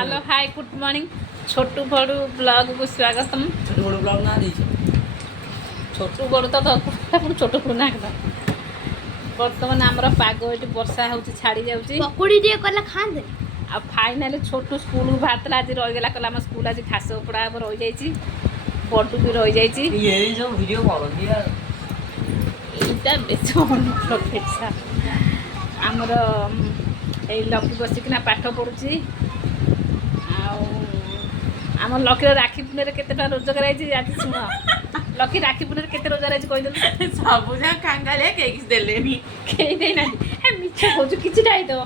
Hello hi good morning छोटू बड़ू blog को स्वागतम। छोटू बड़ू ब्लॉग ना दीजिए। छोटू बड़ू तो छोटू बड़ू ना बर्तमान आमर पाग ये वर्षा हो छाड़ी जाऊँगी पकोड़ी टे कला खांदे आ फाइनाली छोटू स्कूल को बाहर आज रहीगला कहला आम स्कूल आज घास उपड़ा रही जाइए बडू भी रही जाइए ये सब वीडियो करती यार এইটা বেশি অনেক आमर ये लकी बसिकिना पाठ पढ़ुची आम लकीर राखी पुनेर केते रोजगार है आज शुण लकी राखी पुनेर केते रोजगार है कहीदेलु सबुजा कांगाले केक देलेनी कई देना ए मिछ कहू किछि डाई दो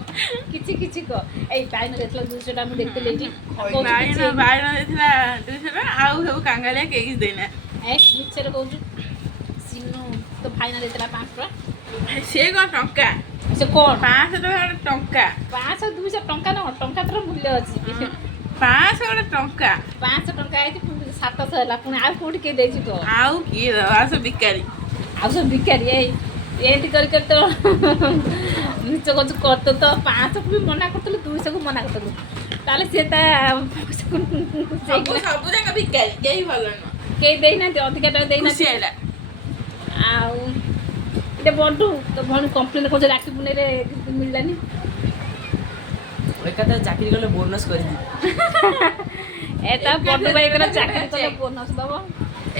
किछि को ए बाइन देथला 200 टा मु देखते लेटी बाइन देथला 200 टा आउ सब कांगाले केक देना ए मिछर कहू सिनु तो फाइनल देथला 5 टा से को टंका से कोन 500 टंका 500 200 टंका न टंका तर मूल्य अछि 500 टंका 500 टंका आई 700 हला पुणी आ कोठी के देछि तो आउ की आस बिकारी आ सब बिकारी एंटी कर तो निच को करतो तो 500 भी मना करतलु 200 को मना करतलु ताले सेता सब जगह बिकारी केही भलो न केही देइना अधिका टा देइना सेला आउ इते बडू तो भणी कंप्लेन कर राखी पुने रे मिललानी एकाता चाकरी करले बोनस कर दी एता बडू भाई कर चाकरी करले बोनस दबो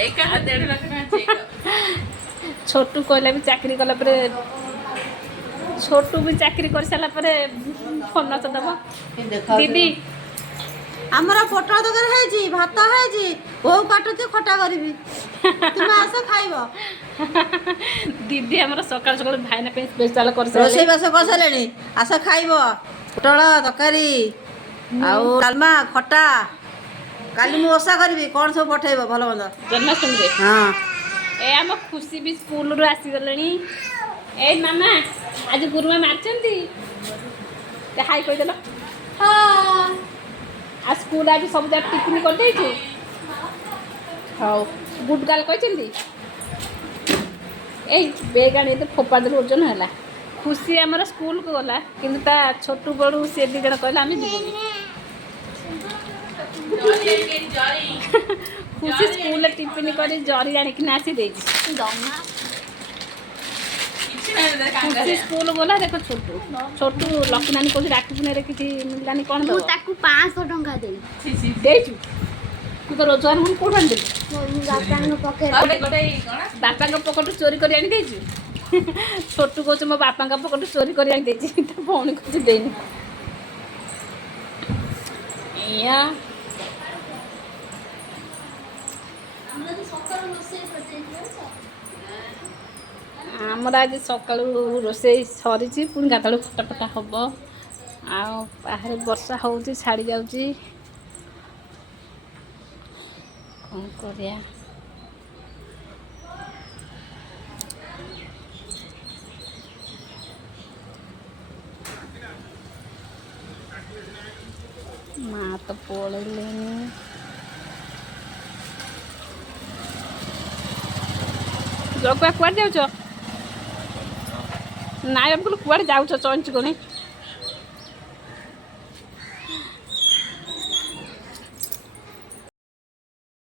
एक 1.5 लाख का चेक छोटू कहला भी चाकरी कला परे छोटू भी चाकरी कर साला परे बोनस दबो दीदी हमरा फोटो दगर है जी भात है जी वो काटुचे खटा करबी तुम आस खाइबो दीदी हमरा सकाळ सकाळ भाईना पे स्पेशल कर रोसई बास कर सलेनी आस खाइबो पोटल तकारी आउ डालमा खटा काली मु ओसा करबी कोन सब पठेइबो भलो बंद जन्माष्टमी रे हां ए हम खुशी भी स्कूल रो आसी गलणी ए मामा आज गुरुमा मारचंती ते हाय कहि देलो हां आ स्कूल आज सब जा टिफिन कर देई छु हाउ गुड गाल कहचंती ए बेगाणी तो फोपा दे ओजन हला खुशी हमर स्कूल को गला किंतु ता छोटू बड़ू से दी जण कहला हम जीवनी खुशी स्कूल टिफिन करी जरी जानी कि नासी देछि खुशी स्कूल गला देखो छोटू छोटू लकी नानी को राखी पुने रे किछि मिललानी कोन दो ताकू 500 टंका देई देछु तू तो रोजगार हम कोठा दे बापांग पकेट बापांग पकेट चोरी करी आनी देछु छोटू को मो बापांग पकेट चोरी करी आनी देछि तो भौणी को देनी या आमर आज सका रोसे सरी पुणी गाता फटाफटा हम आर वर्षा हो छाड़ी जाऊँगी कौन करिया माँ तो पड़े कुआ जाऊच ना कुआड़े जाऊच चंच को नहीं